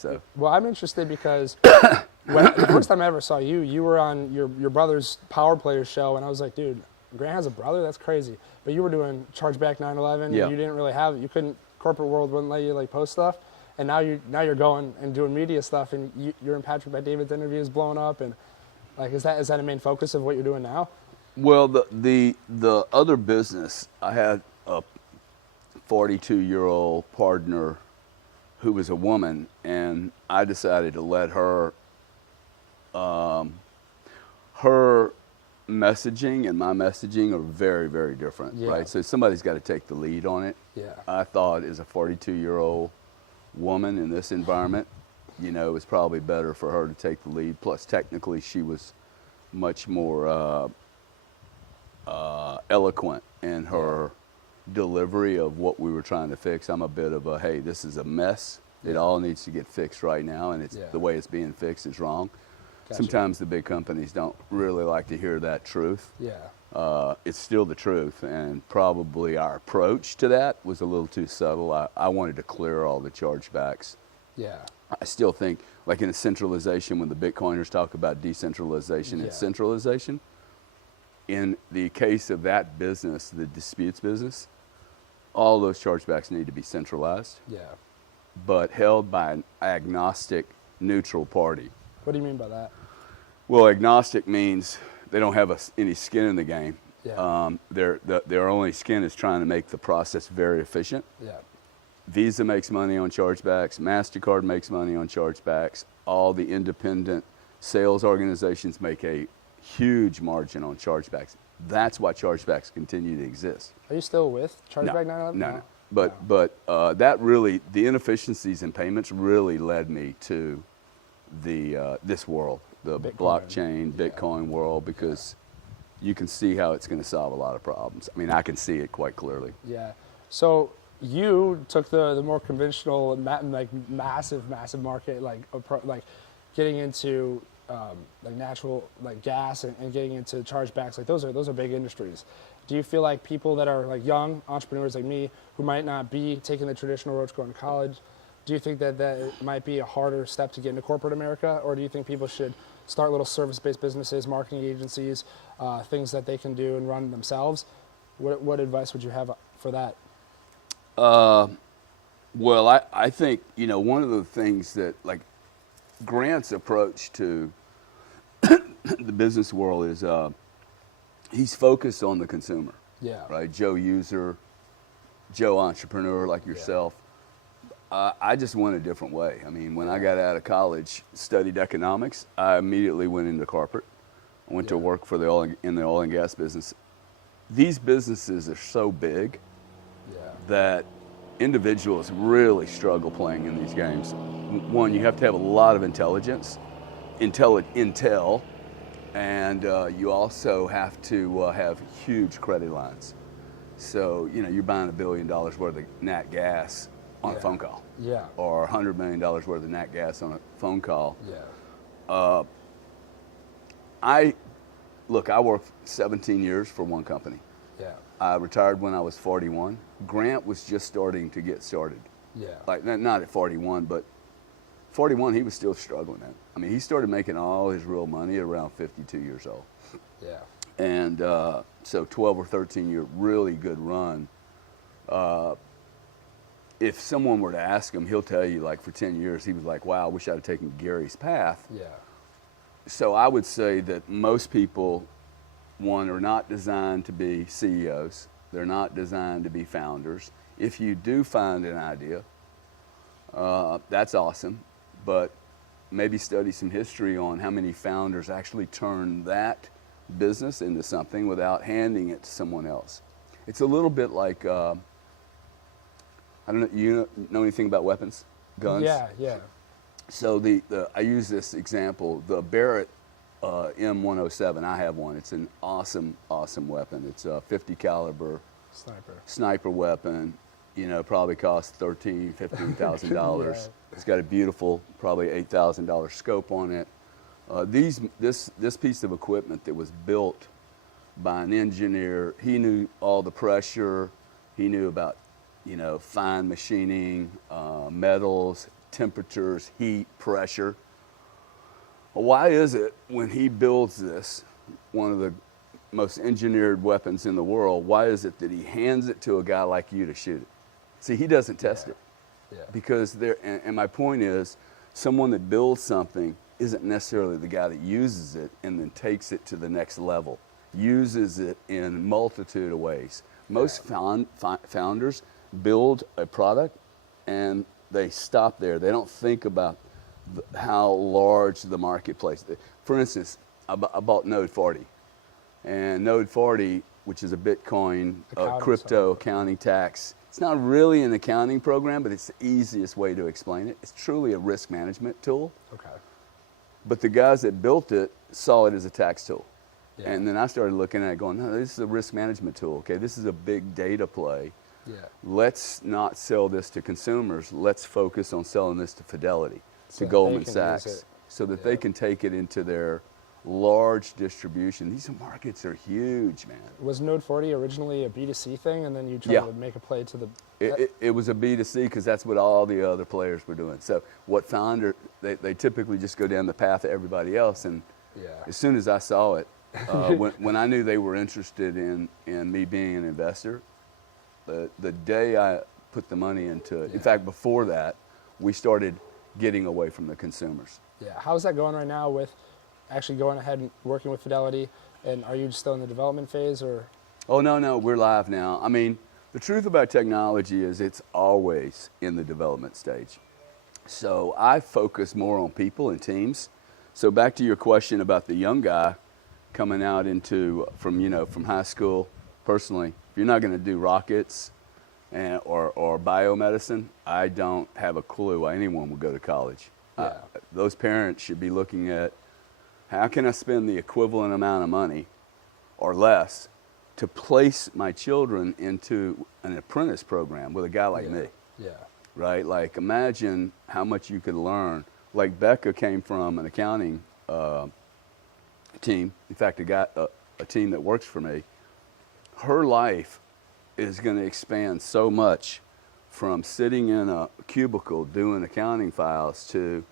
So, well, I'm interested because the first time I ever saw you, you were on your brother's Power Players show, and I was like, dude, Grant has a brother? That's crazy. But you were doing Chargeback 9/11, yeah. and you didn't really have it. You couldn't. Corporate world wouldn't let you like post stuff, and now you're going and doing media stuff, and you're in Patrick Bet David's interviews, blowing up, and like is that a main focus of what you're doing now? Well, the other business, I had a 42-year-old partner who was a woman, and I decided to let her, her messaging and my messaging are very, very different, Yeah. right? So somebody's got to take the lead on it. Yeah. I thought as a 42-year-old woman in this environment, it was probably better for her to take the lead. Plus, technically, she was much more eloquent in her delivery of what we were trying to fix. I'm a bit of a, hey, this is a mess. It all needs to get fixed right now, and the way it's being fixed is wrong. Gotcha. Sometimes the big companies don't really like to hear that truth. Yeah. It's still the truth, and probably our approach to that was a little too subtle. I wanted to clear all the chargebacks. Yeah. I still think, like in a centralization, when the Bitcoiners talk about decentralization and centralization, in the case of that business, the disputes business, all those chargebacks need to be centralized, but held by an agnostic, neutral party. What do you mean by that? Well, agnostic means they don't have any skin in the game. Yeah. Their only skin is trying to make the process very efficient. Yeah. Visa makes money on chargebacks. MasterCard makes money on chargebacks. All the independent sales organizations make a huge margin on chargebacks. That's why chargebacks continue to exist. Are you still with Chargeback 9/11? No. But that really, the inefficiencies in payments really led me to this world, the blockchain, Bitcoin world, because you can see how it's going to solve a lot of problems. I mean, I can see it quite clearly. Yeah. So you took the more conventional, massive market, like getting into like natural, like gas and getting into chargebacks. Like those are big industries. Do you feel like people that are like young entrepreneurs like me who might not be taking the traditional road to going to college, do you think that might be a harder step to get into corporate America, or do you think people should start little service-based businesses, marketing agencies, things that they can do and run themselves? What advice would you have for that? Well, I think, one of the things that, like, Grant's approach to the business world is he's focused on the consumer. Yeah. Right? Joe user, Joe entrepreneur like yourself. I just went a different way. I mean, when I got out of college, studied economics, I immediately went into corporate. I went to work for in the oil and gas business. These businesses are so big that individuals really struggle playing in these games. One, you have to have a lot of intel, and you also have to have huge credit lines. So, you're buying $1 billion worth of nat gas on a phone call. Yeah. Or $100 million worth of nat gas on a phone call. Yeah. I worked 17 years for one company. Yeah. I retired when I was 41. Grant was just starting to get started. Yeah. Like, not at 41, but 41, he was still struggling at. I mean, he started making all his real money around 52 years old. Yeah. And so 12 or 13 year really good run. If someone were to ask him, he'll tell you, like, for 10 years, he was like, wow, I wish I'd have taken Gary's path. Yeah. So I would say that most people, one, are not designed to be CEOs. They're not designed to be founders. If you do find an idea, that's awesome, but maybe study some history on how many founders actually turn that business into something without handing it to someone else. It's a little bit like, I don't know, you know anything about weapons, guns? Yeah. So I use this example, the Barrett M107, I have one. It's an awesome weapon. It's a 50 caliber sniper weapon. Probably costs $13,000, $15,000. Yeah. It's got a beautiful, probably $8,000 scope on it. This piece of equipment that was built by an engineer, he knew all the pressure. He knew about, fine machining, metals, temperatures, heat, pressure. Well, why is it when he builds this, one of the most engineered weapons in the world, why is it that he hands it to a guy like you to shoot it? See, he doesn't test it. Yeah. Because and my point is, someone that builds something isn't necessarily the guy that uses it and then takes it to the next level, uses it in multitude of ways. Most founders build a product and they stop there. They don't think about how large the marketplace is. For instance, I bought Node 40. And Node 40, which is a Bitcoin crypto accounting tax, it's not really an accounting program, but it's the easiest way to explain it. It's truly a risk management tool. Okay. But the guys that built it saw it as a tax tool. Yeah. And then I started looking at it going, no, this is a risk management tool. Okay, this is a big data play. Yeah. Let's not sell this to consumers. Let's focus on selling this to Fidelity, So to Goldman they can Sachs, use it. so that Yeah. they can take it into their large distribution. These markets are huge, man. Was Node 40 originally a B2C thing, and then you tried Yeah. to make a play to the? It was a B2C because that's what all the other players were doing. So what founder, they typically just go down the path of everybody else. And Yeah. as soon as I saw it, when I knew they were interested in me being an investor, the day I put the money into it, in fact, before that, we started getting away from the consumers. Yeah. How's that going right now with actually going ahead and working with Fidelity? And are you still in the development phase, or? Oh, no, we're live now. I mean, the truth about technology is it's always in the development stage. So I focus more on people and teams. So back to your question about the young guy coming out from high school. Personally, if you're not going to do rockets or biomedicine, I don't have a clue why anyone would go to college. Yeah. Those parents should be looking at, how can I spend the equivalent amount of money or less to place my children into an apprentice program with a guy like me, Yeah. right? Like, imagine how much you could learn. Like, Becca came from an accounting team. In fact, a team that works for me. Her life is going to expand so much from sitting in a cubicle doing accounting files to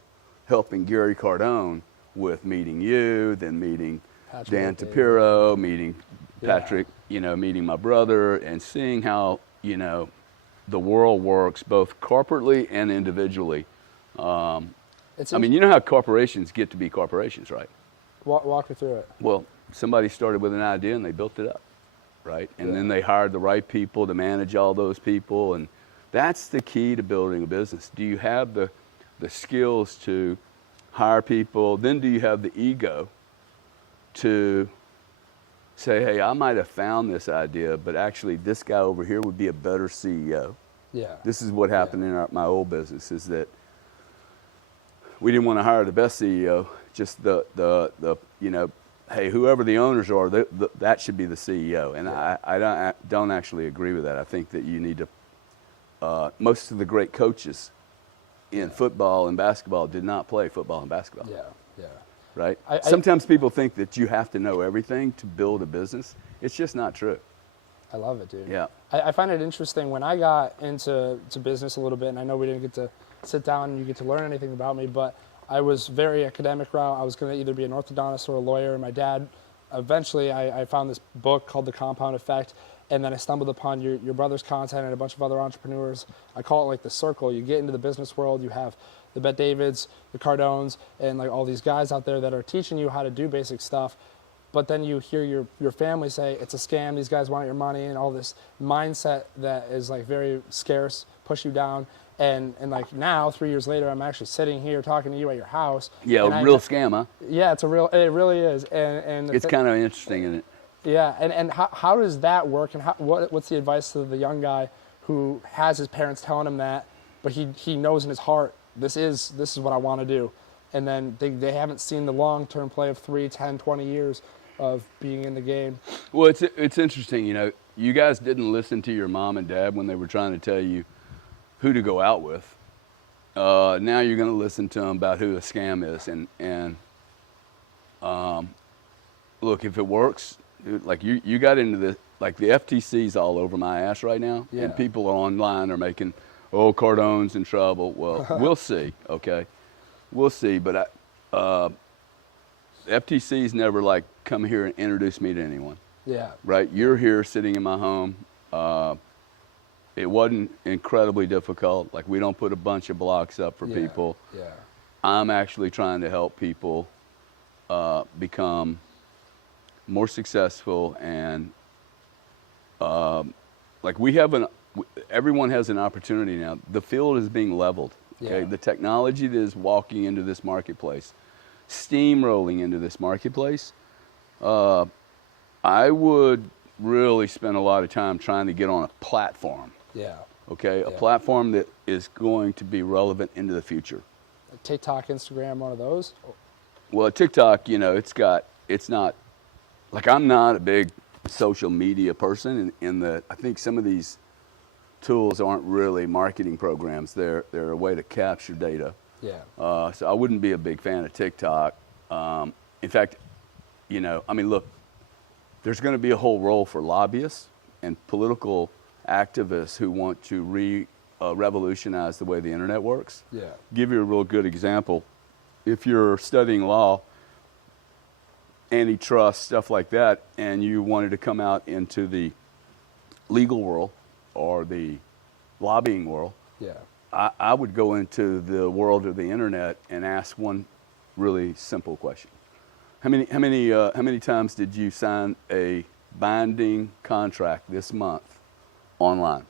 helping Gary Cardone with meeting you, then meeting Patrick Dan David. Tapiro, meeting Yeah. Patrick, meeting my brother, and seeing how, the world works both corporately and individually. It's I mean, you know how corporations get to be corporations, right? walk me through it. Well, somebody started with an idea and they built it up, right? And Yeah. then they hired the right people to manage all those people. And that's the key to building a business. Do you have the skills to hire people? Then do you have the ego to say, hey, I might have found this idea, but actually this guy over here would be a better CEO. Yeah. This is what happened in my old business, is that we didn't want to hire the best CEO, just the hey, whoever the owners are, that should be the CEO. And I don't actually agree with that. I think that you need to, most of the great coaches in football and basketball did not play football and basketball. Yeah. Yeah. Right? I- Sometimes people think that you have to know everything to build a business. It's just not true. I love it, dude. Yeah. I find it interesting when I got into business a little bit, and I know we didn't get to sit down and you get to learn anything about me, but I was very academic route. I was going to either be an orthodontist or a lawyer. And my dad, eventually, I found this book called The Compound Effect, and then I stumbled upon your brother's content and a bunch of other entrepreneurs. I call it like the circle. You get into the business world, you have the Bet Davids, the Cardones, and like all these guys out there that are teaching you how to do basic stuff. But then you hear your family say it's a scam, these guys want your money, and all this mindset that is like very scarce, push you down. And like now, 3 years later, I'm actually sitting here talking to you at your house. Yeah, and a real scam, huh? Yeah, it really is. And It's kind of interesting, isn't it? yeah, and how does that work, and what's the advice to the young guy who has his parents telling him that, but he knows in his heart, this is what I want to do, and then they haven't seen the long-term play of 3, 10, 20 years of being in the game. Well, it's interesting, you guys didn't listen to your mom and dad when they were trying to tell you who to go out with. Now you're going to listen to them about who a scam is, and look, if it works, like you got into the FTC's all over my ass right now, Yeah. and people online are making oh, Cardone's in trouble. Well, we'll see, okay? We'll see, but FTC's never like come here and introduce me to anyone, Yeah. right? You're here sitting in my home. It wasn't incredibly difficult. Like, we don't put a bunch of blocks up for people. Yeah. I'm actually trying to help people become more successful, and like everyone has an opportunity now. The field is being leveled. Okay, Yeah. the technology that is walking into this marketplace, steamrolling into this marketplace. I would really spend a lot of time trying to get on a platform. Yeah. Okay, a Yeah. platform that is going to be relevant into the future. TikTok, Instagram, one of those? Well, TikTok, it's not, like, I'm not a big social media person in that I think some of these tools aren't really marketing programs. They're a way to capture data. Yeah. So I wouldn't be a big fan of TikTok. In fact, look, there's going to be a whole role for lobbyists and political activists who want to revolutionize the way the internet works. Yeah. Give you a real good example. If you're studying law, antitrust, stuff like that, and you wanted to come out into the legal world or the lobbying world, Yeah. I would go into the world of the internet and ask one really simple question. How many times did you sign a binding contract this month online?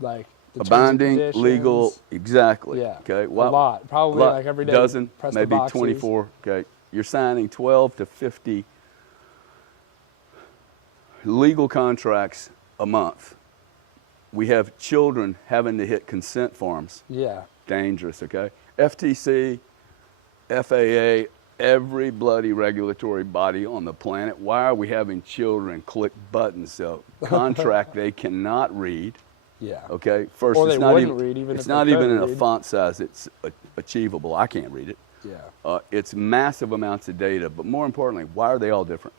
Like the A terms and binding, conditions. legal, exactly. Yeah. Okay. A lot. Probably like every day. Dozen, press the maybe boxes. 24. Okay. You're signing 12 to 50 legal contracts a month. We have children having to hit consent forms. Yeah. Dangerous, okay? FTC, FAA, every bloody regulatory body on the planet. Why are we having children click buttons? A contract they cannot read. Yeah. Okay. First, Or it's they not wouldn't even read even it's if they not even could in a read. font size it's achievable. I can't read it. Yeah. It's massive amounts of data, but more importantly, why are they all different?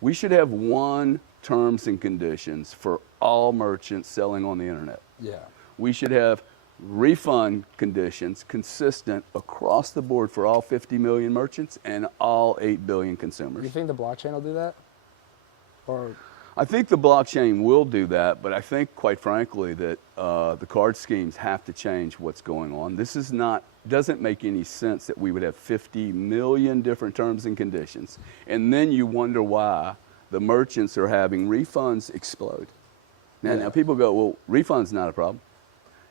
We should have one terms and conditions for all merchants selling on the internet. Yeah. We should have refund conditions consistent across the board for all 50 million merchants and all 8 billion consumers. You think the blockchain will do that? Or I think the blockchain will do that, but I think, quite frankly, that the card schemes have to change what's going on. This doesn't make any sense that we would have 50 million different terms and conditions, and then you wonder why the merchants are having refunds explode. Now people go, well, refunds not a problem.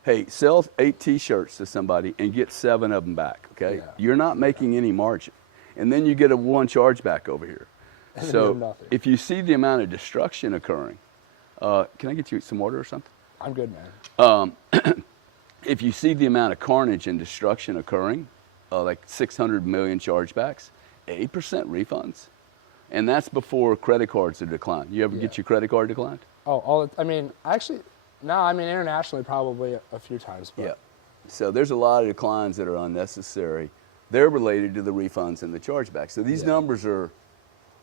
Hey, sell 8 T-shirts to somebody and get 7 of them back, okay? Yeah. You're not making any margin. And then you get a one chargeback over here. And then you So have nothing. if you see the amount of destruction occurring, can I get you some water or something? I'm good, man. If you see the amount of carnage and destruction occurring, like 600 million chargebacks, 8% refunds, and that's before credit cards are declined. You ever get your credit card declined? Oh, internationally probably a few times. But Yeah. So there's a lot of declines that are unnecessary. They're related to the refunds and the chargebacks. So these numbers are,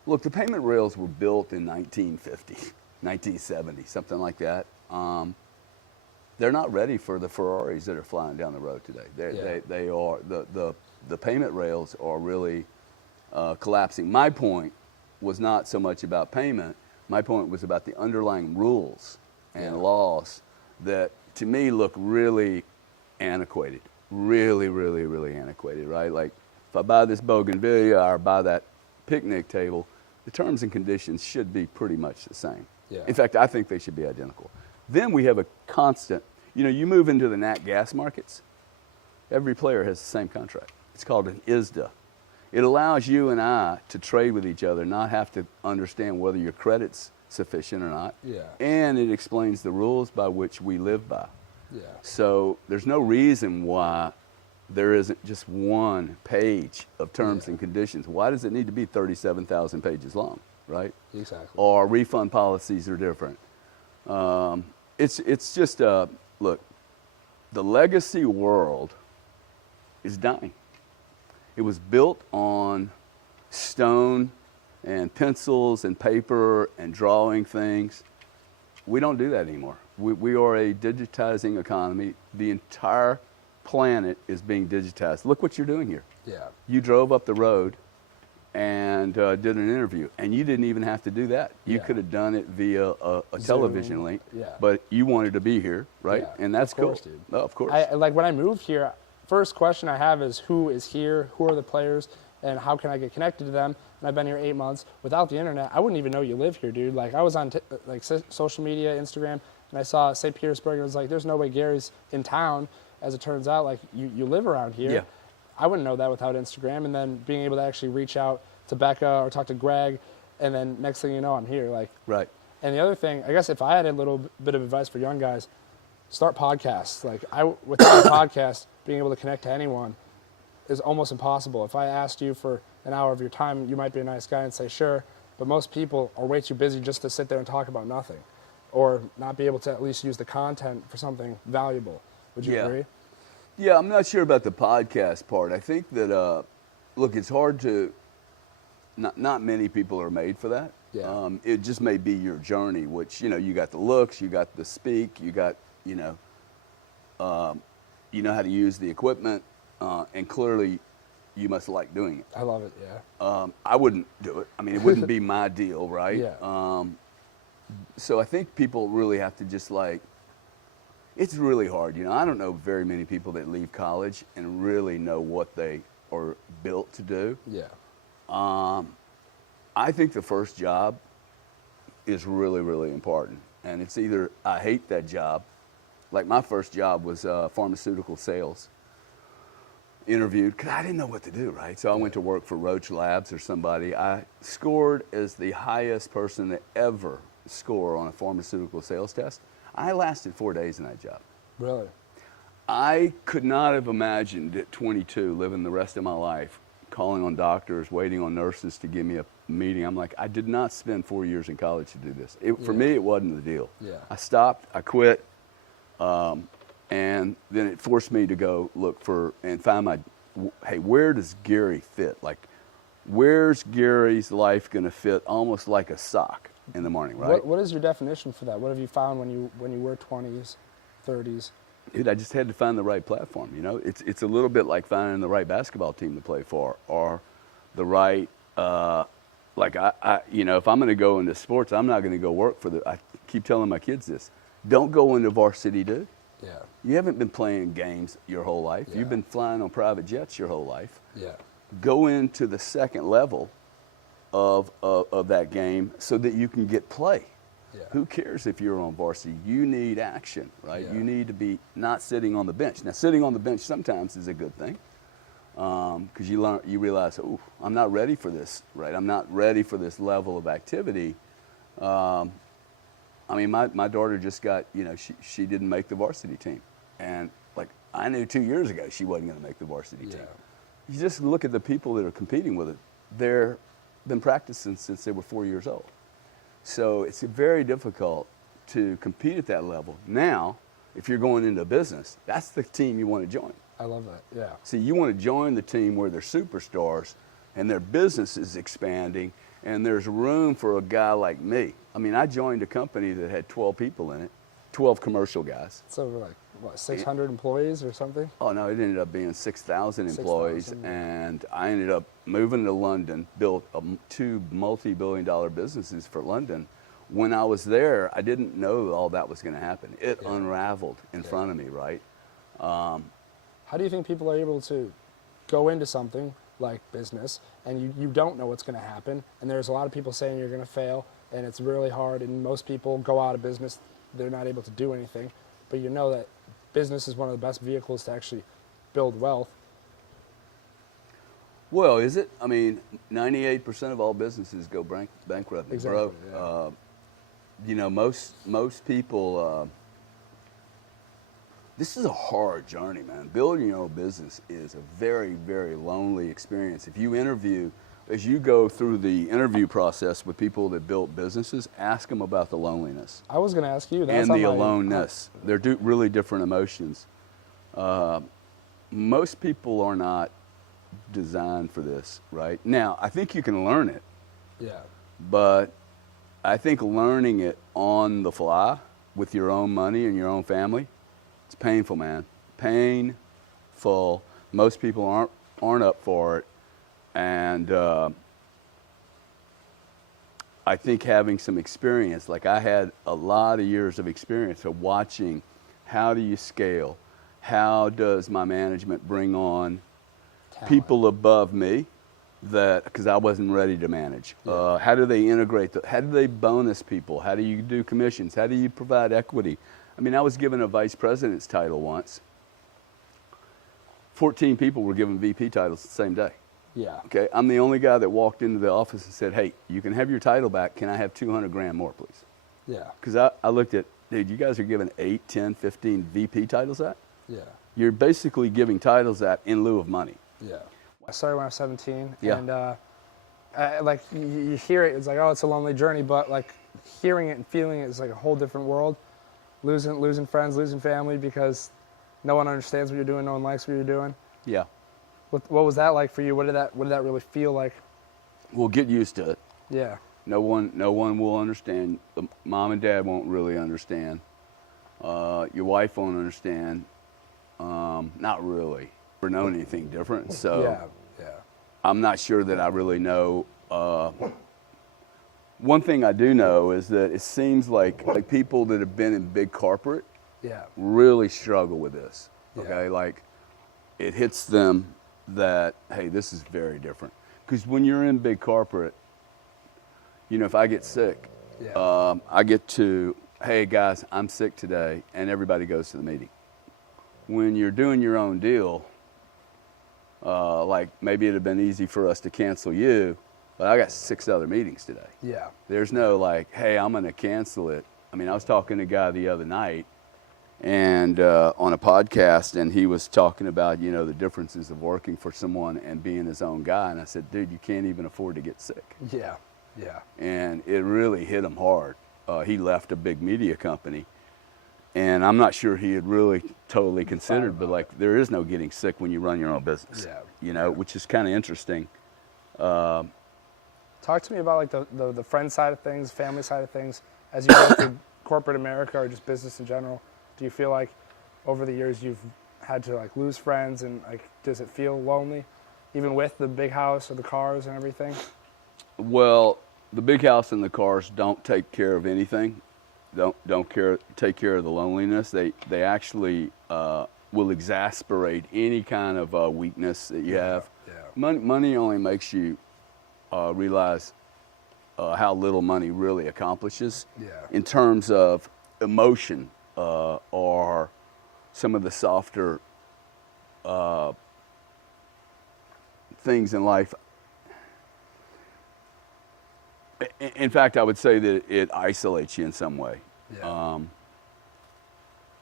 look, the payment rails were built in 1950, 1970, something like that. They're not ready for the Ferraris that are flying down the road today. They are, the payment rails are really collapsing. My point was not so much about payment. My point was about the underlying rules and laws that, to me, look really antiquated. Really, really, really antiquated, right? Like, if I buy this bougainvillea or buy that picnic table, the terms and conditions should be pretty much the same. Yeah. In fact, I think they should be identical. Then we have a constant, you move into the nat gas markets, every player has the same contract. It's called an ISDA. It allows you and I to trade with each other, not have to understand whether your credit's sufficient or not. Yeah. And it explains the rules by which we live by. Yeah. So there's no reason why there isn't just one page of terms and conditions. Why does it need to be 37,000 pages long, right? Exactly. Or refund policies are different. It's just, look, the legacy world is dying. It was built on stone and pencils and paper and drawing things. We don't do that anymore. We are a digitizing economy. The entire planet is being digitized. Look what you're doing here. Yeah. You drove up the road and did an interview, and you didn't even have to do that. You Yeah. could have done it via a television link, Yeah. but you wanted to be here, right? Yeah, And that's of course, cool. dude. Oh, of course. Like when I moved here, first question I have is who is here, who are the players, and how can I get connected to them? And I've been here 8 months. Without the internet, I wouldn't even know you live here, dude. Like I was on social media, Instagram, and I saw St. Petersburg, and it was like, there's no way Gary's in town. As it turns out, like you live around here. Yeah. I wouldn't know that without Instagram, and then being able to actually reach out to Becca or talk to Greg, and then next thing you know, I'm here. Like, right. and the other thing, I guess if I had a little bit of advice for young guys, start podcasts. Like without a podcast, being able to connect to anyone is almost impossible. If I asked you for an hour of your time, you might be a nice guy and say sure, but most people are way too busy just to sit there and talk about nothing, or not be able to at least use the content for something valuable. Would you agree? Yeah, I'm not sure about the podcast part. I think that, look, it's hard to, not many people are made for that. Yeah. It just may be your journey, which, you got the looks, you got the speak, you got, you know how to use the equipment, and clearly you must like doing it. I love it, yeah. I wouldn't do it. I mean, it wouldn't be my deal, right? Yeah. So I think people really have to just it's really hard. I don't know very many people that leave college and really know what they are built to do. Yeah. I think the first job is really, really important. And it's either I hate that job. Like my first job was pharmaceutical sales. Interviewed, because I didn't know what to do, right? So I went to work for Roach Labs or somebody. I scored as the highest person to ever score on a pharmaceutical sales test. I lasted 4 days in that job. Really? I could not have imagined at 22 living the rest of my life calling on doctors, waiting on nurses to give me a meeting. I'm like, I did not spend 4 years in college to do this. For me, it wasn't the deal. Yeah. I stopped, I quit, and then it forced me to go look for and find hey, where does Gary fit? Like, where's Gary's life going to fit almost like a sock in the morning, right? What is your definition for that? What have you found when you were 20s, 30s? Dude, I just had to find the right platform. It's a little bit like finding the right basketball team to play for, or the right, if I'm going to go into sports, I'm not going to go work I keep telling my kids this. Don't go into varsity, dude. Yeah. You haven't been playing games your whole life. Yeah. You've been flying on private jets your whole life. Yeah. Go into the second level of that game so that you can get play. Yeah. Who cares if you're on varsity? You need action, right? Yeah. You need to be not sitting on the bench. Now, sitting on the bench sometimes is a good thing because you realize, oh, I'm not ready for this, right? I'm not ready for this level of activity. My daughter just got, she didn't make the varsity team. And I knew 2 years ago she wasn't going to make the varsity team. You just look at the people that are competing with it. They've been practicing since they were 4 years old. So it's very difficult to compete at that level. Now, if you're going into business, that's the team you want to join. I love that, yeah. See, you want to join the team where they're superstars and their business is expanding and there's room for a guy like me. I joined a company that had 12 people in it, 12 commercial guys. It's over 600 employees or something? Oh, no, it ended up being 6,000 employees. 6,000, and I ended up moving to London, built 2 multi-billion-dollar businesses for London. When I was there, I didn't know all that was going to happen. It unraveled in front of me, right? How do you think people are able to go into something like business and you don't know what's going to happen, and there's a lot of people saying you're going to fail, and it's really hard, and most people go out of business, they're not able to do anything, but you know that business is one of the best vehicles to actually build wealth. Well, is it? 98% of all businesses go bankrupt and broke. Yeah. Most people, this is a hard journey, man. Building your own business is a very, very lonely experience. If you interview, as you go through the interview process with people that built businesses, ask them about the loneliness. I was going to ask you that. And the aloneness. They're really different emotions. Most people are not designed for this, right? Now, I think you can learn it. Yeah. But I think learning it on the fly with your own money and your own family, it's painful, man. Painful. Most people aren't up for it. And I think having some experience, like I had a lot of years of experience of watching how do you scale? How does my management bring on Talent. people above me that, because I wasn't ready to manage. Yeah. How do they integrate, how do they bonus people? How do you do commissions? How do you provide equity? I mean, I was given a vice president's title once. 14 people were given VP titles the same day. Yeah. Okay, I'm the only guy that walked into the office and said, hey, you can have your title back. Can I have 200 grand more, please? Yeah. Because I looked at, dude, you guys are giving 8, 10, 15 VP titles out? Yeah. You're basically giving titles out in lieu of money. Yeah. I started when I was 17, Yeah. and like you hear it, it's like, oh, it's a lonely journey, but like hearing it and feeling it is like a whole different world. Losing friends, losing family because no one understands what you're doing, no one likes what you're doing. Yeah. What was that like for you? What did that really feel like? Well, get used to it. Yeah. No one will understand. Mom and dad won't really understand. Your wife won't understand. Not really. Never known anything different, so Yeah. I'm not sure that I really know. One thing I do know is that it seems like people that have been in big corporate Yeah. really struggle with this. Yeah. Okay, like it hits them that, hey, this is very different. Because when you're in big corporate, you know, if I get sick, Yeah. I get to, hey guys, I'm sick today, and everybody goes to the meeting. When you're doing your own deal, like maybe it'd have been easy for us to cancel you, but I got 6 other meetings today. Yeah. There's no like, hey, I'm going to cancel it. I mean, I was talking to a guy the other night, and on a podcast, and he was talking about, you know, the differences of working for someone and being his own guy. And I said, dude, you can't even afford to get sick. Yeah. Yeah. And it really hit him hard. He left a big media company, and I'm not sure he had really totally considered, but like there is no getting sick when you run your own business. Yeah. You know, which is kind of interesting. Talk to me about like the friend side of things, family side of things, as you go through corporate America or just business in general. Do you feel like over the years you've had to like lose friends, and like does it feel lonely, even with the big house or the cars and everything? Well, the big house and the cars don't take care of anything. Take care of the loneliness. They actually will exasperate any kind of weakness that you have. Yeah. Money only makes you realize how little money really accomplishes. Yeah. In terms of emotion or some of the softer things in life. In fact, I would say that it isolates you in some way. Yeah.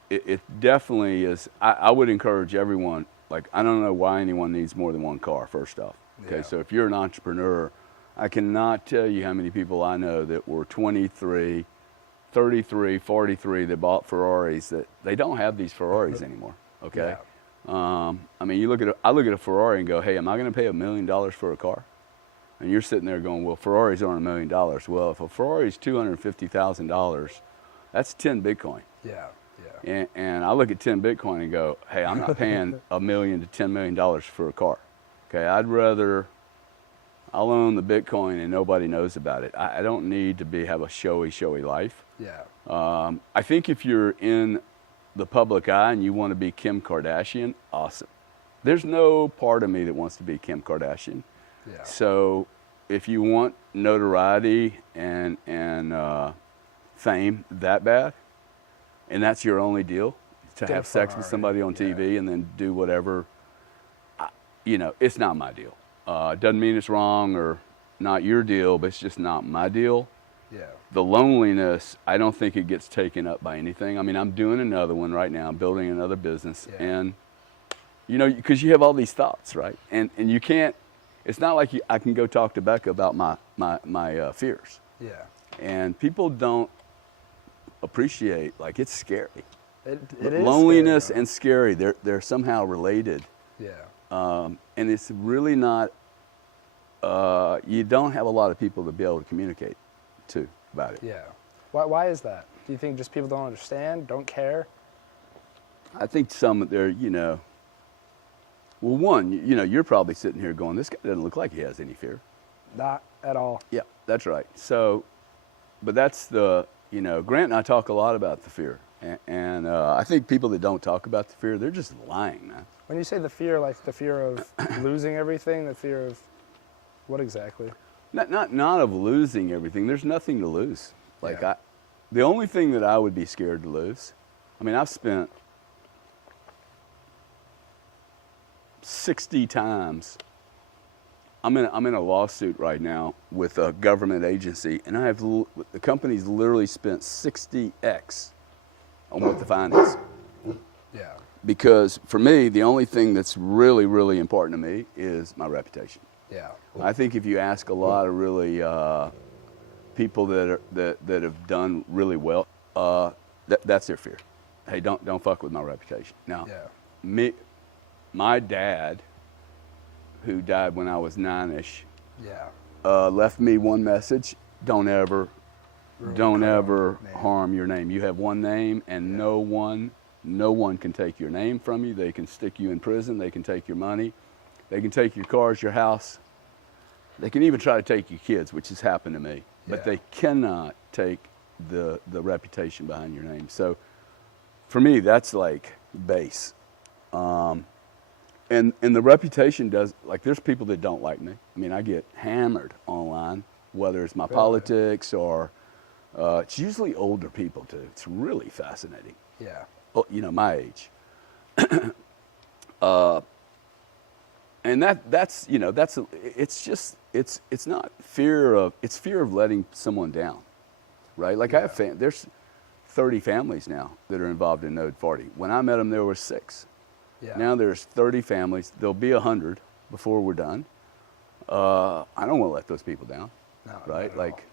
It definitely is. I would encourage everyone, like, I don't know why anyone needs more than one car, first off. Okay, Yeah. so if you're an entrepreneur, I cannot tell you how many people I know that were 23, 33, 43 that bought Ferraris that they don't have these Ferraris anymore. Okay. Yeah. I mean, I look at a Ferrari and go, hey, am I going to pay $1 million for a car? And you're sitting there going, well, Ferraris aren't $1 million. Well, if a Ferrari is $250,000, that's 10 Bitcoin. Yeah. Yeah. And I look at 10 Bitcoin and go, hey, I'm not paying $1 million to $10 million for a car. Okay, I'll own the Bitcoin and nobody knows about it. I don't need to have a showy life. Yeah. I think if you're in the public eye and you want to be Kim Kardashian, awesome. There's no part of me that wants to be Kim Kardashian. Yeah. So if you want notoriety and fame that bad, and that's your only deal, to have sex with somebody on TV and then do whatever, you know, it's not my deal. Doesn't mean it's wrong or not your deal, but it's just not my deal. Yeah. The loneliness, I don't think it gets taken up by anything. I mean, I'm doing another one right now. I'm building another business. Yeah. And, you know, because you have all these thoughts, right? And you can't, it's not like I can go talk to Becca about my fears. Yeah. And people don't appreciate, like, it's scary. It is Loneliness scary, and scary, they're somehow related. Yeah. And it's really not, you don't have a lot of people to be able to communicate to about it. Yeah. Why is that? Do you think just people don't understand, don't care? I think some of their, well, one, you're probably sitting here going, this guy doesn't look like he has any fear. Not at all. Yeah, that's right. So, but that's the, Grant and I talk a lot about the fear. And I think people that don't talk about the fear, they're just lying, man. When you say the fear, like the fear of losing everything, the fear of what exactly? Not of losing everything. There's nothing to lose. Like Yeah. the only thing that I would be scared to lose, I've spent 60 times. I'm in a lawsuit right now with a government agency, and the company's literally spent 60x on what the fine is. Yeah. Because for me, the only thing that's really, really important to me is my reputation. Yeah. I think if you ask a lot of really people that have done really well, that's their fear. Hey, don't fuck with my reputation. Now, my dad, who died when I was 9-ish, left me one message: don't ever harm your name. You have one name, and no one can take your name from you. They can stick you in prison. They can take your money. They can take your cars, your house. They can even try to take your kids, which has happened to me. But they cannot take the reputation behind your name. So for me, that's like base. And the reputation does, like, there's people that don't like me. I get hammered online, whether it's my politics or it's usually older people too. It's really fascinating. Yeah. My age. And that's it's not fear it's fear of letting someone down, right? Like I have there's 30 families now that are involved in Node 40. When I met them, there were 6. Yeah. Now there's 30 families. There'll be 100 before we're done. I don't want to let those people down, right? Like,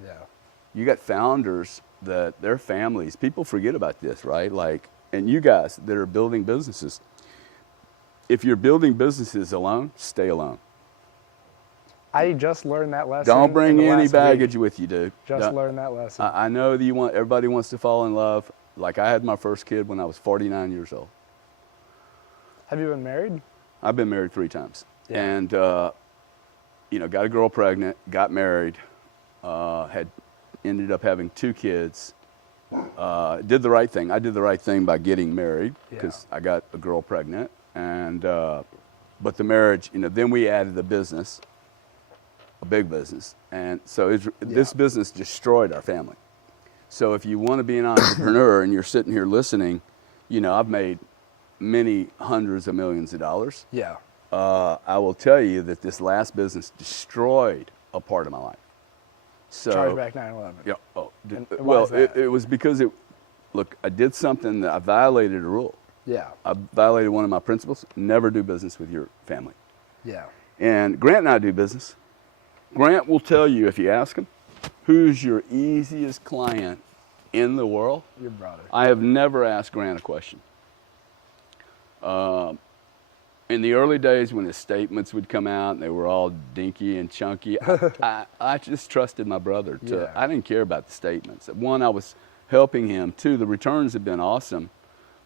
you got founders that their families, people forget about this, right? Like, and you guys that are building businesses, if you're building businesses alone, stay alone. I just learned that lesson. Don't bring any baggage with you, dude. Learned that lesson. I know that everybody wants to fall in love. Like, I had my first kid when I was 49 years old. Have you been married? I've been married 3 times. Yeah. And, got a girl pregnant, got married, had ended up having 2 kids. Did the right thing. I did the right thing by getting married because I got a girl pregnant. And, but the marriage, then we added the business, a big business. And so this business destroyed our family. So if you want to be an entrepreneur and you're sitting here listening, I've made many hundreds of millions of dollars. Yeah. I will tell you that this last business destroyed a part of my life. So, Chargeback 9/11. Yeah. Why is that? It was because I did something that I violated a rule. Yeah. I violated one of my principles: never do business with your family. Yeah. And Grant and I do business. Grant will tell you, if you ask him, who's your easiest client in the world? Your brother. I have never asked Grant a question. In the early days when his statements would come out and they were all dinky and chunky, I just trusted my brother. I didn't care about the statements. One, I was helping him. 2, the returns have been awesome.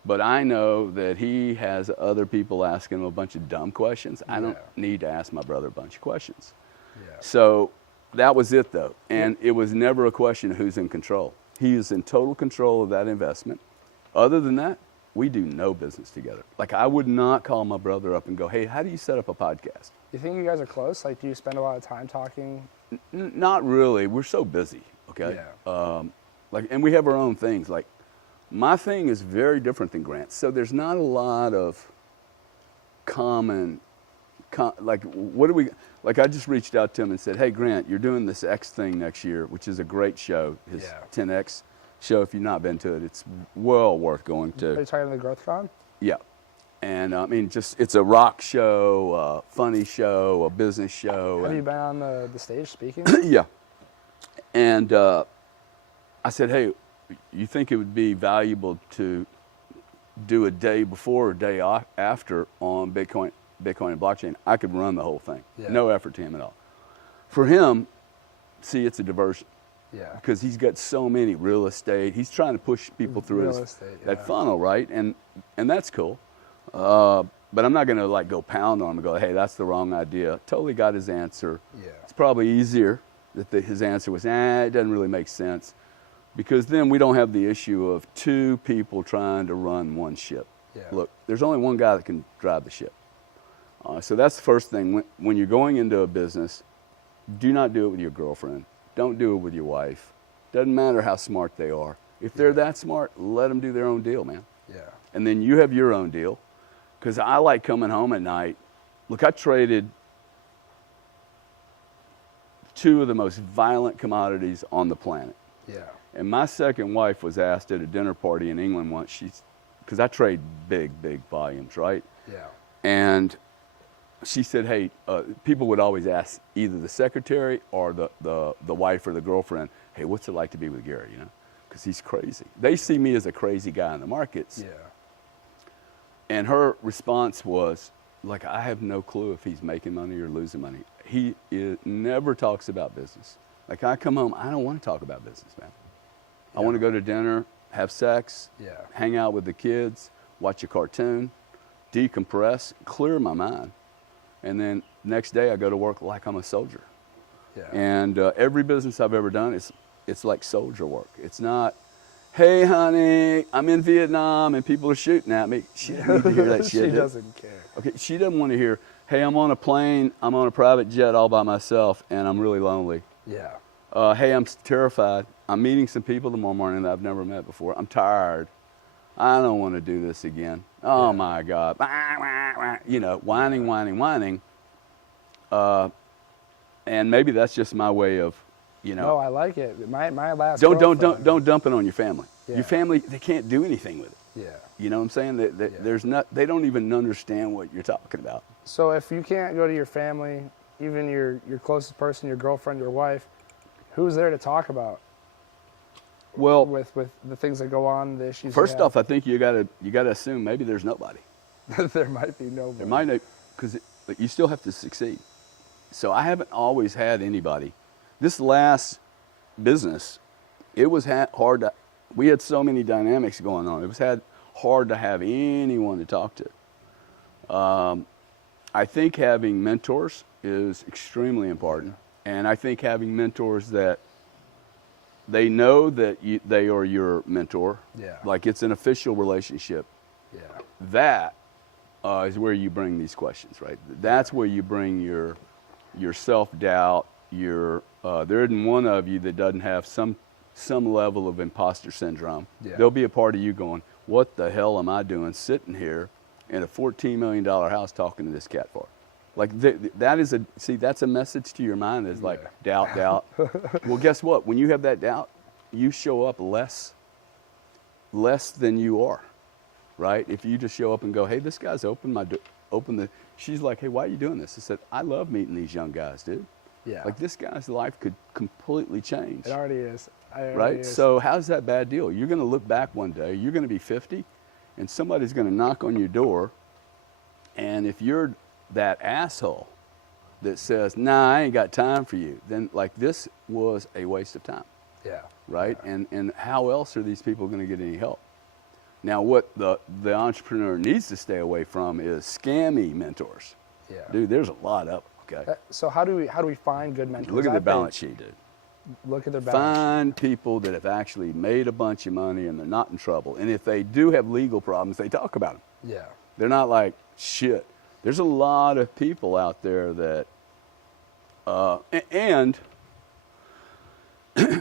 But I know that he has other people asking him a bunch of dumb questions. I don't need to ask my brother a bunch of questions. Yeah. So that was it, though. And it was never a question of who's in control. He is in total control of that investment. Other than that, we do no business together. Like, I would not call my brother up and go, hey, how do you set up a podcast? You think you guys are close? Like, do you spend a lot of time talking? Not really. We're so busy, okay? Yeah. And we have our own things. Like, my thing is very different than Grant's. So there's not a lot of I just reached out to him and said, hey, Grant, you're doing this X thing next year, which is a great show, his 10X show. If you've not been to it, it's well worth going to. Are you talking the Growth Con? Yeah. And it's a rock show, a funny show, a business show. Have you been on the stage speaking? Yeah. And I said, hey, you think it would be valuable to do a day before or day after on Bitcoin and blockchain? I could run the whole thing. Yeah. No effort to him at all. For him, see, it's a diversion. Yeah. Because he's got so many real estate. He's trying to push people through Real estate, that yeah. funnel, right? And that's cool. But I'm not going to like go pound on him and go, hey, that's the wrong idea. Totally got his answer. Yeah. It's probably easier that his answer was, it doesn't really make sense. Because then we don't have the issue of two people trying to run one ship. Yeah. Look, there's only one guy that can drive the ship. So that's the first thing. When you're going into a business, do not do it with your girlfriend. Don't do it with your wife. Doesn't matter how smart they are. If they're that smart, let them do their own deal, man. Yeah. And then you have your own deal. Because I like coming home at night. Look, I traded two of the most violent commodities on the planet. Yeah. And my second wife was asked at a dinner party in England once, because I trade big volumes, right? Yeah. And she said, hey, people would always ask either the secretary or the wife or the girlfriend, hey, what's it like to be with Gary, you know? Because he's crazy. They see me as a crazy guy in the markets. Yeah. And her response was, like, I have no clue if he's making money or losing money. He never talks about business. Like, I come home, I don't want to talk about business, man. I want to go to dinner, have sex, hang out with the kids, watch a cartoon, decompress, clear my mind. And then next day I go to work like I'm a soldier. Yeah. And every business I've ever done, it's like soldier work. It's not, hey, honey, I'm in Vietnam and people are shooting at me. She doesn't need to hear that shit. She doesn't care. Okay, she doesn't want to hear, hey, I'm on a plane, I'm on a private jet all by myself, and I'm really lonely. Yeah. Hey, I'm terrified. I'm meeting some people tomorrow morning that I've never met before. I'm tired. I don't want to do this again. Oh, my God. You know, whining. And maybe that's just my way of, you know. No, I like it. My last Don't girlfriend- dump it on your family. Yeah. Your family, they can't do anything with it. Yeah. You know what I'm saying? They don't even understand what you're talking about. So if you can't go to your family, even your closest person, your girlfriend, your wife, who's there to talk about? Well, with the things that go on, the issues. first off, I think you gotta assume maybe there's nobody. there might be nobody. There might not, because you still have to succeed. So I haven't always had anybody. This last business, it was hard to. We had so many dynamics going on. It was hard to have anyone to talk to. I think having mentors is extremely important, and I think having mentors that they know that they are your mentor. Yeah. Like it's an official relationship. Yeah. That is where you bring these questions, right? That's where you bring your self-doubt, there isn't one of you that doesn't have some level of imposter syndrome. Yeah. There'll be a part of you going, what the hell am I doing sitting here in a $14 million house talking to this cat for? Like that's a message to your mind is like doubt. Well, guess what? When you have that doubt, you show up less than you are, right? If you just show up and go, hey, this guy's she's like, hey, why are you doing this? I said, I love meeting these young guys, dude. Yeah. Like this guy's life could completely change. It already is. Right? So how's that bad deal? You're going to look back one day, you're going to be 50, and somebody's going to knock on your door, and if you're that asshole that says, nah, I ain't got time for you, then like this was a waste of time. Yeah. Right? Yeah. And how else are these people going to get any help? Now, what the entrepreneur needs to stay away from is scammy mentors. Yeah. Dude, there's a lot of them, okay? So how do we find good mentors? Look at their balance sheet, dude. Look at their balance Find people that have actually made a bunch of money and they're not in trouble. And if they do have legal problems, they talk about them. sheet. Yeah. They're not like, shit. There's a lot of people out there that, and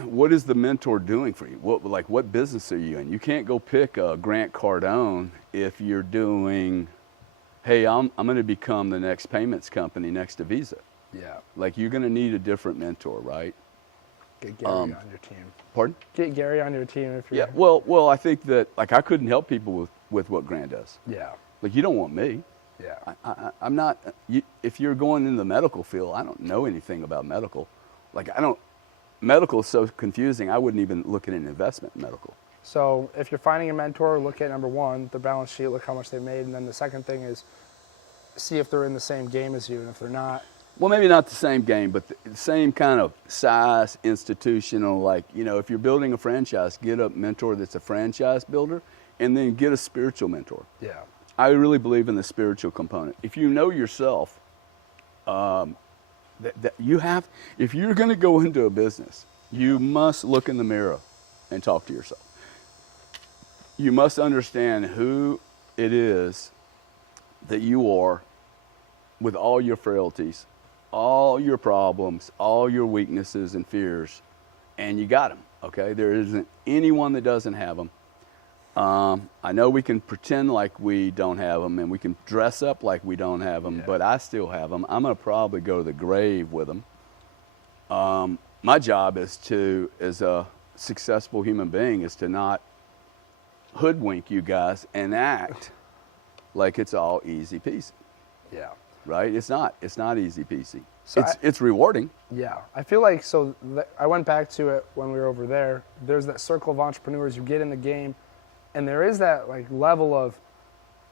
what is the mentor doing for you? What business are you in? You can't go pick a Grant Cardone if you're doing, hey, I'm going to become the next payments company next to Visa. Yeah. Like you're going to need a different mentor, right? Get Gary on your team. Pardon? Get Gary on your team if you're. Yeah. Well, I think that like I couldn't help people with what Grant does. Yeah. Like you don't want me. Yeah. I'm not. If you're going in the medical field, I don't know anything about medical. Like medical is so confusing. I wouldn't even look at an investment in medical. So if you're finding a mentor, look at number one, the balance sheet, look how much they made, and then the second thing is see if they're in the same game as you, and if they're not, Well, maybe not the same game, but the same kind of size, institutional. Like, you know, if you're building a franchise, get a mentor that's a franchise builder, and then get a spiritual mentor. Yeah. I really believe in the spiritual component. If you know yourself, if you're going to go into a business, you must look in the mirror and talk to yourself. You must understand who it is that you are with all your frailties, all your problems, all your weaknesses and fears, and you got them, okay? There isn't anyone that doesn't have them. I know we can pretend like we don't have them, and we can dress up like we don't have them, but I still have them. I'm going to probably go to the grave with them. My job is to, as a successful human being, is to not hoodwink you guys and act like it's all easy peasy. Yeah. Right? It's not easy peasy. So it's rewarding. Yeah. I feel like, I went back to it when we were over there. There's that circle of entrepreneurs. You get in the game, and there is that like level of,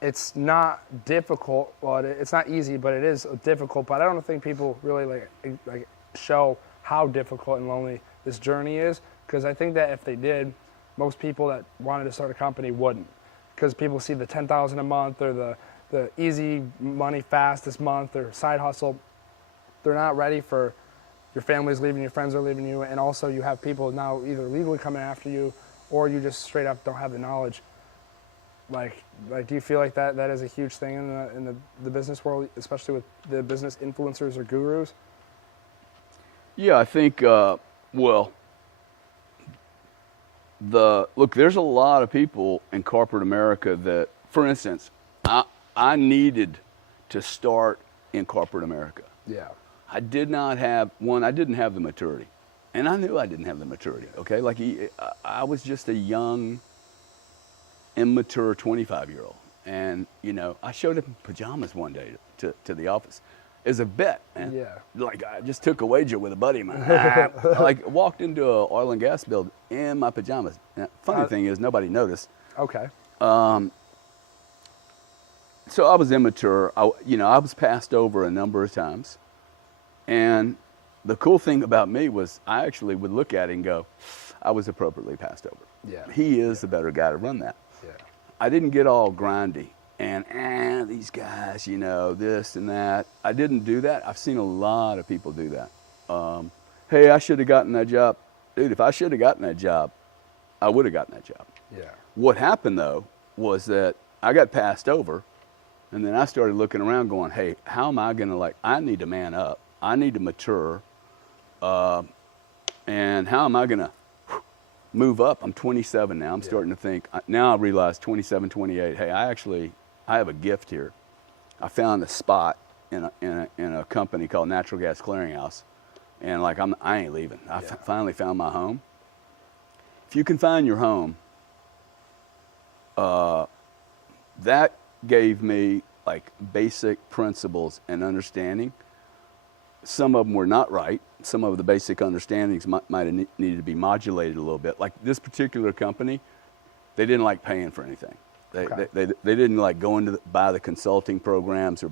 it's not difficult. Well, it's not easy, but it is difficult. But I don't think people really like show how difficult and lonely this journey is. Because I think that if they did, most people that wanted to start a company wouldn't. Because people see the $10,000 a month or the easy money fast this month or side hustle. They're not ready for your family's leaving, your friends are leaving you, and also you have people now either legally coming after you or you just straight up don't have the knowledge. Like, do you feel like that is a huge thing in the business world, especially with the business influencers or gurus? Yeah, I think, look, there's a lot of people in corporate America that, for instance, I needed to start in corporate America. Yeah. I didn't have the maturity. And I knew I didn't have the maturity, okay? Like, I was just a young, immature 25-year-old. And, you know, I showed up in pajamas one day to the office as a bet, man. Yeah. Like, I just took a wager with a buddy of mine. I walked into an oil and gas building in my pajamas. Now, funny thing is, nobody noticed. Okay. So I was immature. I was passed over a number of times. And the cool thing about me was I actually would look at it and go, I was appropriately passed over. Yeah. He is the better guy to run that. Yeah. I didn't get all grindy and, these guys, you know, this and that. I didn't do that. I've seen a lot of people do that. Hey, I should have gotten that job. Dude, if I should have gotten that job, I would have gotten that job. Yeah. What happened, though, was that I got passed over, and then I started looking around going, hey, how am I going to, I need to man up. I need to mature. And how am I going to move up? I'm 27 now. I'm starting to think. Now I realize 27, 28, hey, I have a gift here. I found a spot in a company called Natural Gas Clearinghouse. And I ain't leaving. I finally found my home. If you can find your home, that gave me basic principles and understanding. Some of them were not right. Some of the basic understandings might have needed to be modulated a little bit. Like this particular company, they didn't like paying for anything. They didn't go into buy the consulting programs or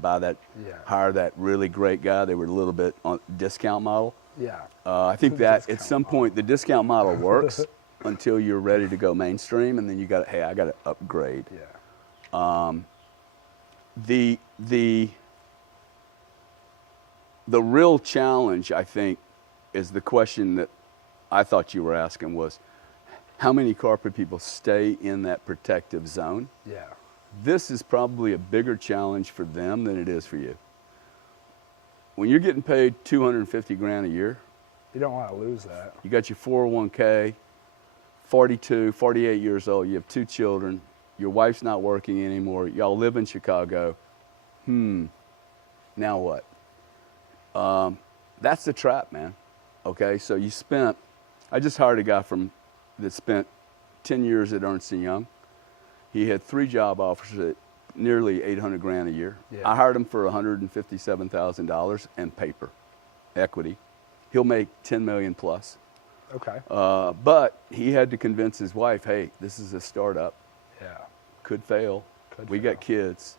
hire that really great guy. They were a little bit on discount model. Yeah. I think that at some point the discount model works until you're ready to go mainstream, and then I got to upgrade. Yeah. The real challenge, I think, is the question that I thought you were asking was, how many corporate people stay in that protective zone? Yeah. This is probably a bigger challenge for them than it is for you. When you're getting paid $250,000 a year, you don't want to lose that. You got your 401k, 42, 48 years old, you have 2 children, your wife's not working anymore, y'all live in Chicago. Now what? That's the trap, man. Okay, so I just hired a guy that spent 10 years at Ernst & Young. He had 3 job offers at nearly $800,000 a year. Yeah. I hired him for $157,000 and paper, equity. He'll make $10 million plus. Okay. But he had to convince his wife, hey, this is a startup. Yeah. Could fail. We got kids.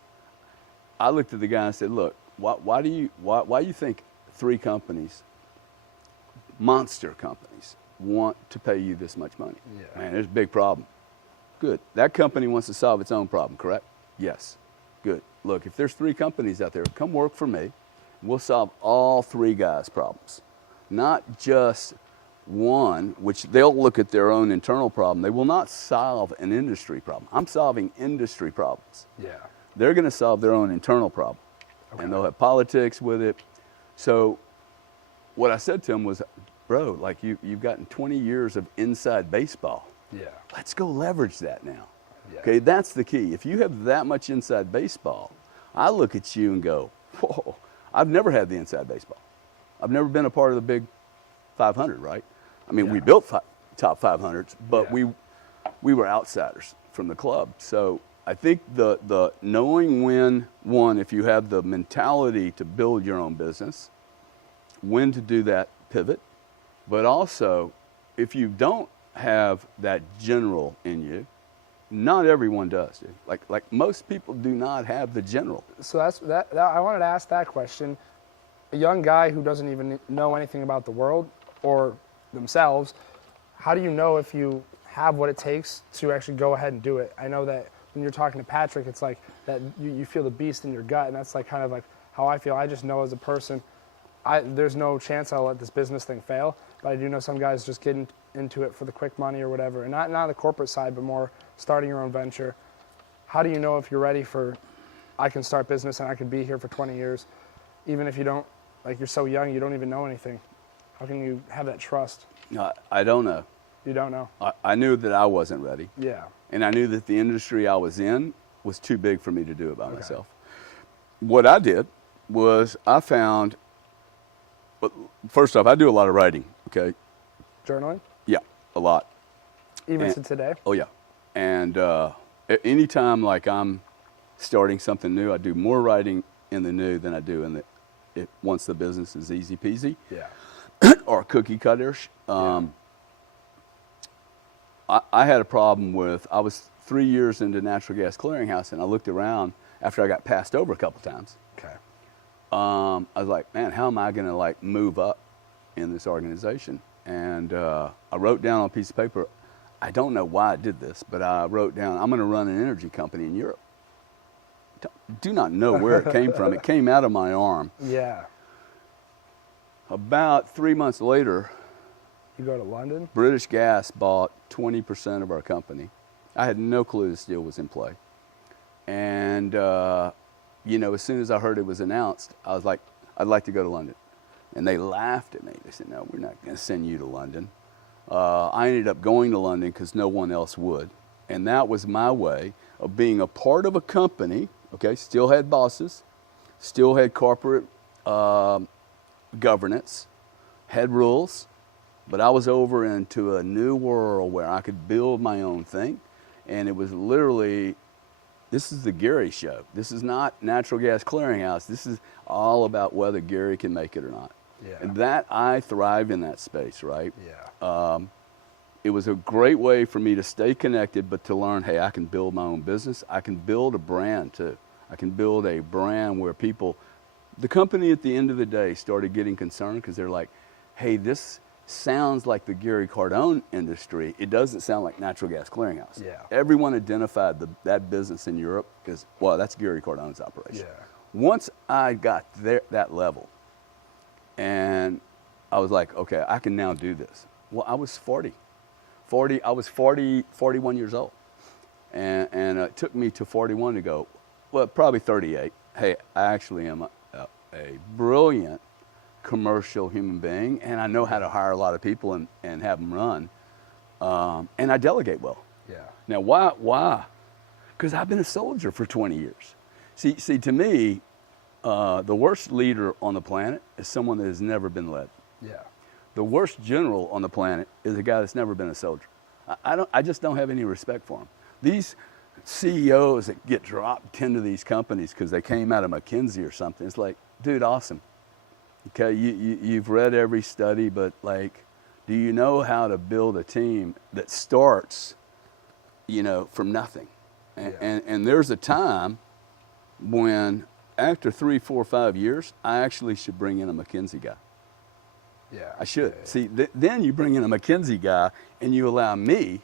I looked at the guy and said, look, why do you think 3 companies, monster companies, want to pay you this much money. Yeah. Man, there's a big problem. Good. That company wants to solve its own problem, correct? Yes. Good. Look, if there's 3 companies out there, come work for me. We'll solve all 3 guys' problems. Not just one, which they'll look at their own internal problem. They will not solve an industry problem. I'm solving industry problems. Yeah. They're going to solve their own internal problem. Okay. And they'll have politics with it. So what I said to him was, bro, like you've gotten 20 years of inside baseball. Yeah. Let's go leverage that now. Yeah. Okay, that's the key. If you have that much inside baseball, I look at you and go, whoa, I've never had the inside baseball. I've never been a part of the big 500, right? I mean, we built top 500s, but we were outsiders from the club. So I think the knowing when, one, if you have the mentality to build your own business, when to do that pivot, but also if you don't have that general in you, not everyone does, dude. Like most people do not have the general. So that I wanted to ask that question. A young guy who doesn't even know anything about the world or themselves, how do you know if you have what it takes to actually go ahead and do it? I know that when you're talking to Patrick, it's like that you feel the beast in your gut, and that's like kind of like how I feel. I just know as a person, there's no chance I'll let this business thing fail, but I do know some guys just get into it for the quick money or whatever, and not the corporate side, but more starting your own venture. How do you know if you're ready for, I can start business and I can be here for 20 years, even if you don't, like you're so young, you don't even know anything. How can you have that trust? I don't know. You don't know? I knew that I wasn't ready. Yeah. And I knew that the industry I was in was too big for me to do it by myself. What I did was I found, first off, I do a lot of writing, okay? Journaling? Yeah, a lot. Even to today? Oh, yeah. And anytime like I'm starting something new, I do more writing in the new than I do in once the business is easy peasy. Yeah. Or cookie cutters. I had a problem with, I was 3 years into natural gas clearinghouse, and I looked around after I got passed over a couple times. Okay. I was like, man, how am I going to like move up in this organization? And I wrote down on a piece of paper, I don't know why I did this, but I wrote down, I'm going to run an energy company in Europe. Do not know where it came from. It came out of my arm. Yeah. About 3 months later, You go to London? British Gas bought 20% of our company. I had no clue this deal was in play. And, you know, as soon as I heard it was announced, I was like, I'd like to go to London. And they laughed at me. They said, no, we're not going to send you to London. I ended up going to London because no one else would. And that was my way of being a part of a company, okay, still had bosses, still had corporate governance, had rules, but I was over into a new world where I could build my own thing. And it was literally, this is the Gary show. This is not natural gas clearinghouse. This is all about whether Gary can make it or not. Yeah. And that, I thrive in that space, right? Yeah. It was a great way for me to stay connected, but to learn, hey, I can build my own business. I can build a brand too. I can build a brand where people, the company at the end of the day started getting concerned because they're like, hey, this sounds like the Gary Cardone industry. It doesn't sound like natural gas clearinghouse. Yeah. Everyone identified that business in Europe because, well, that's Gary Cardone's operation. Yeah. Once I got there, that level, and I was like, okay, I can now do this. Well, I was 41 years old. And it took me to 41 to go, well, probably 38. Hey, I actually am a brilliant commercial human being, and I know how to hire a lot of people and have them run. And I delegate well. Yeah. Now, why? Because I've been a soldier for 20 years. See, to me, the worst leader on the planet is someone that has never been led. Yeah. The worst general on the planet is a guy that's never been a soldier. I just don't have any respect for them. These CEOs that get dropped into these companies because they came out of McKinsey or something, it's like, dude, awesome. Okay, you've read every study, but like, do you know how to build a team that starts, you know, from nothing? And there's a time when after 3, 4, 5 years, I actually should bring in a McKinsey guy. Yeah. I should. Yeah, yeah. See, then you bring in a McKinsey guy and you allow me,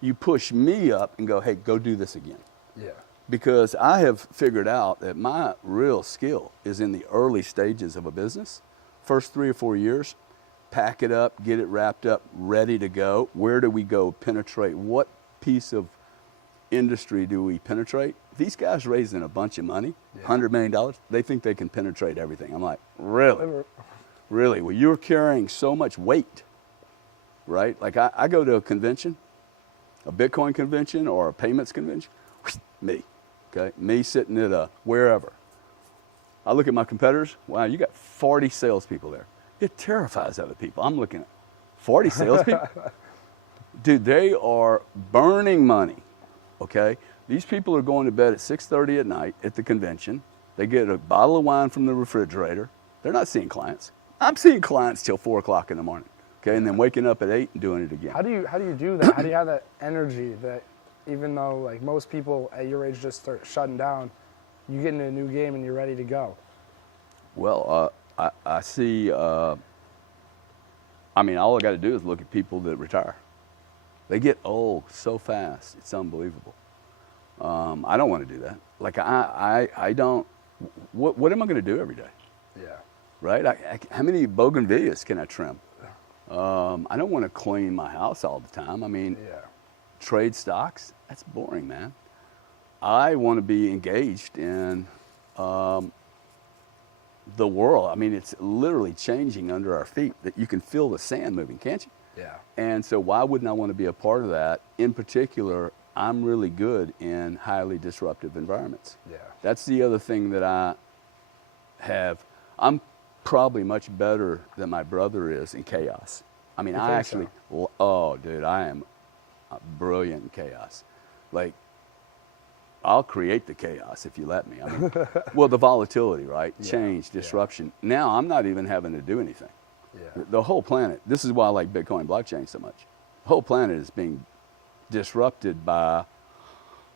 you push me up and go, hey, go do this again. Yeah. Because I have figured out that my real skill is in the early stages of a business. First 3 or 4 years, pack it up, get it wrapped up, ready to go. Where do we go penetrate? What piece of industry do we penetrate? These guys raising a bunch of money, $100 million, they think they can penetrate everything. I'm like, really? Really? Well, you're carrying so much weight, right? Like I go to a convention, a Bitcoin convention or a payments convention, me, okay? Me sitting at a wherever. I look at my competitors, wow, you got 40 salespeople there. It terrifies other people. I'm looking at 40 salespeople. Dude, they are burning money, okay? These people are going to bed at 6:30 at night at the convention. They get a bottle of wine from the refrigerator. They're not seeing clients. I'm seeing clients till 4 o'clock in the morning, okay? And then waking up at 8 and doing it again. How do you do that? How do you have that energy that even though like most people at your age just start shutting down, you get into a new game and you're ready to go? Well, I see, I mean, all I got to do is look at people that retire. They get old so fast. It's unbelievable. I don't want to do that. Like, I don't, what am I going to do every day? Yeah. Right? How many bougainvilleas can I trim? I don't want to clean my house all the time. I mean, trade stocks, that's boring, man. I want to be engaged in the world. I mean, it's literally changing under our feet. That you can feel the sand moving, can't you? Yeah. And so why wouldn't I want to be a part of that? In particular, I'm really good in highly disruptive environments. Yeah. That's the other thing that I have. I'm probably much better than my brother is in chaos. I mean, I actually, oh, dude, I am brilliant in chaos. Like, I'll create the chaos if you let me. I mean, well, the volatility, right? Yeah, Change, disruption. Now I'm not even having to do anything. Yeah. The whole planet, this is why I like Bitcoin blockchain so much. The whole planet is being disrupted by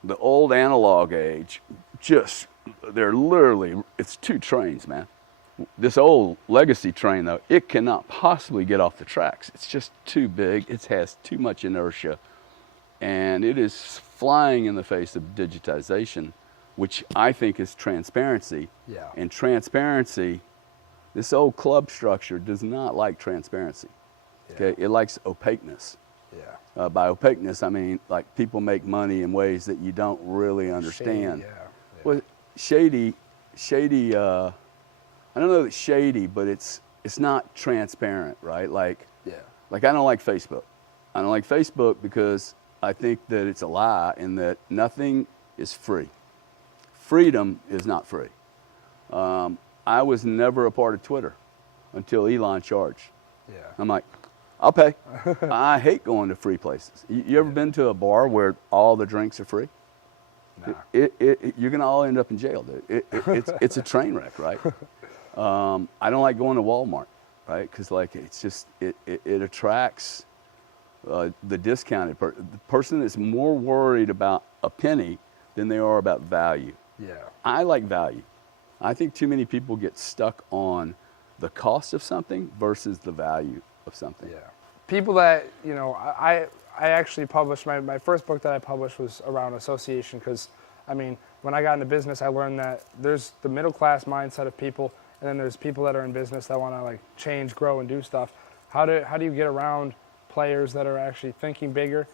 the old analog age. Just, they're literally, it's 2 trains, man. This old legacy train, though, it cannot possibly get off the tracks. It's just too big. It has too much inertia. And it is flying in the face of digitization, which I think is transparency. Yeah. And transparency, this old club structure does not like transparency. Yeah. Okay, it likes opaqueness. Yeah. By opaqueness, I mean like people make money in ways that you don't really understand. Shady, yeah. Well, shady. I don't know that shady, but it's not transparent, right? Like I don't like Facebook. I don't like Facebook because I think that it's a lie and that nothing is free. Freedom is not free. I was never a part of Twitter until Elon charged. Yeah. I'm like, I'll pay. I hate going to free places. You ever been to a bar where all the drinks are free? Nah. You're going to all end up in jail, dude. It's a train wreck, right? I don't like going to Walmart, right? Because like it's just, it attracts the discounted the person that's more worried about a penny than they are about value. Yeah. I I like value. I think too many people get stuck on the cost of something versus the value of something. Yeah. People that, you know, I actually published, my first book that I published was around association because, I mean, when I got into business, I learned that there's the middle class mindset of people, and then there's people that are in business that want to like change, grow, and do stuff. How do you get around players that are actually thinking bigger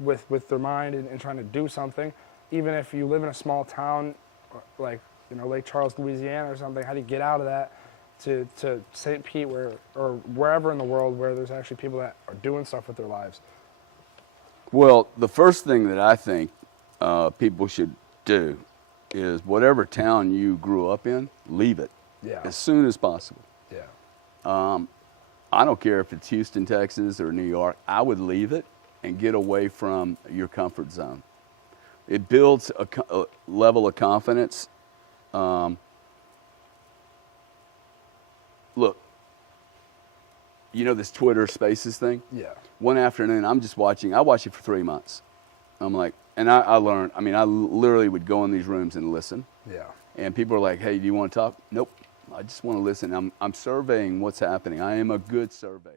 with their mind and trying to do something? Even if you live in a small town like, you know, Lake Charles, Louisiana or something, how do you get out of that to St. Pete or wherever in the world where there's actually people that are doing stuff with their lives? Well, the first thing that I think people should do is whatever town you grew up in, leave it as soon as possible. Yeah. I don't care if it's Houston, Texas, or New York. I would leave it and get away from your comfort zone. It builds a level of confidence. Look, you know this Twitter Spaces thing? Yeah. One afternoon, I'm just watching. I watched it for 3 months. I'm like, and I learned. I mean, I literally would go in these rooms and listen. Yeah. and people are like, hey, do you want to talk? Nope, I just want to listen. I'm surveying what's happening. I am a good surveyor.